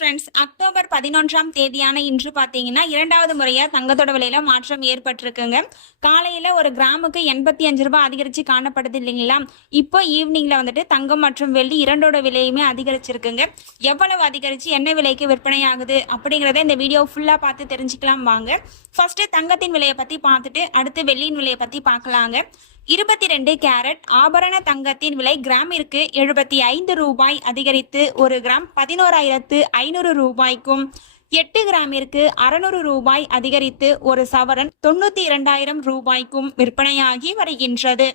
Friends, October 11ஆம் தேதியான இன்று பார்த்தீங்கன்னா இரண்டாவது முறையா தங்கத்தோட விலையில மாற்றம் ஏற்பட்டிருக்குங்க. காலையில ஒரு கிராமுக்கு 85 ரூபாய் அதிகரிச்சு காணப்படுது இல்லைங்களா? இப்போ ஈவினிங்ல வந்துட்டு தங்கம் மற்றும் வெள்ளி இரண்டோட விலையுமே அதிகரிச்சிருக்குங்க. எவ்வளவு அதிகரிச்சு என்ன விலைக்கு விற்பனை ஆகுது அப்படிங்கறத இந்த வீடியோ ஃபுல்லா பார்த்து தெரிஞ்சுக்கலாம் வாங்க. ஃபர்ஸ்ட் தங்கத்தின் விலையை பத்தி பார்த்துட்டு அடுத்து வெள்ளியின் விலையை பத்தி பார்க்கலாங்க. 22 கேரட் ஆபரண தங்கத்தின் விலை கிராமிற்கு 75 ரூபாய் அதிகரித்து ஒரு கிராம் 11,500 ரூபாய்க்கும், 8 கிராமிற்கு 600 ரூபாய் அதிகரித்து ஒரு சவரன் 92,000 ரூபாய்க்கும் விற்பனையாகி வருகின்றது.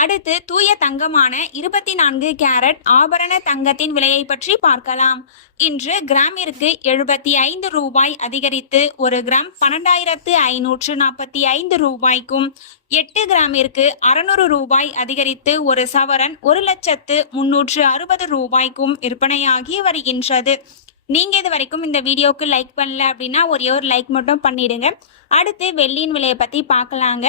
அடுத்து தூய தங்கமான 24 கேரட் ஆபரண தங்கத்தின் விலையை பற்றி பார்க்கலாம். இன்று கிராமிற்கு 75 ரூபாய் அதிகரித்து ஒரு கிராம் 12,545 ரூபாய்க்கும், 8 கிராமிற்கு 600 ரூபாய் அதிகரித்து ஒரு சவரன் 1,360,000 ரூபாய்க்கும் விற்பனையாகி வருகின்றது. நீங்க இது வரைக்கும் இந்த வீடியோக்கு லைக் பண்ணல அப்படின்னா ஒரே ஒரு லைக் மட்டும் பண்ணிடுங்க. அடுத்து வெள்ளியின் விலையை பத்தி பார்க்கலாங்க.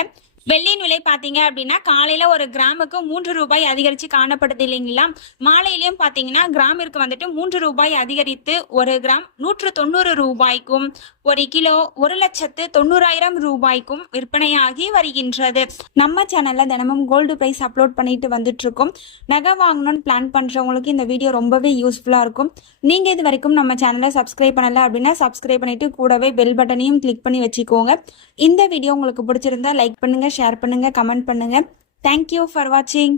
வெள்ளியின் விலை பார்த்தீங்க அப்படின்னா காலையில ஒரு கிராமுக்கு 3 ரூபாய் அதிகரிச்சு காணப்படுது இல்லைங்களா? மாலையிலயும் பார்த்தீங்கன்னா கிராமிற்கு வந்துட்டு 3 ரூபாய் அதிகரித்து ஒரு கிராம் 190 ரூபாய்க்கும், ஒரு கிலோ 1,90,000 ரூபாய்க்கும் விற்பனையாகி வருகின்றது. நம்ம சேனல்ல தினமும் கோல்டு பிரைஸ் அப்லோட் பண்ணிட்டு வந்துட்டு இருக்கோம். நகை வாங்கணும்னு பிளான் பண்றவங்களுக்கு இந்த வீடியோ ரொம்பவே யூஸ்ஃபுல்லா இருக்கும். நீங்க இது வரைக்கும் நம்ம சேனலை சப்ஸ்கிரைப் பண்ணல அப்படின்னா சப்ஸ்கிரைப் பண்ணிட்டு கூடவே பெல் பட்டனையும் கிளிக் பண்ணி வச்சுக்கோங்க. இந்த வீடியோ உங்களுக்கு பிடிச்சிருந்தா லைக் பண்ணுங்க, ஷேர் பண்ணுங்க, கமெண்ட் பண்ணுங்க. தேங்க்யூ ஃபார் வாட்சிங்.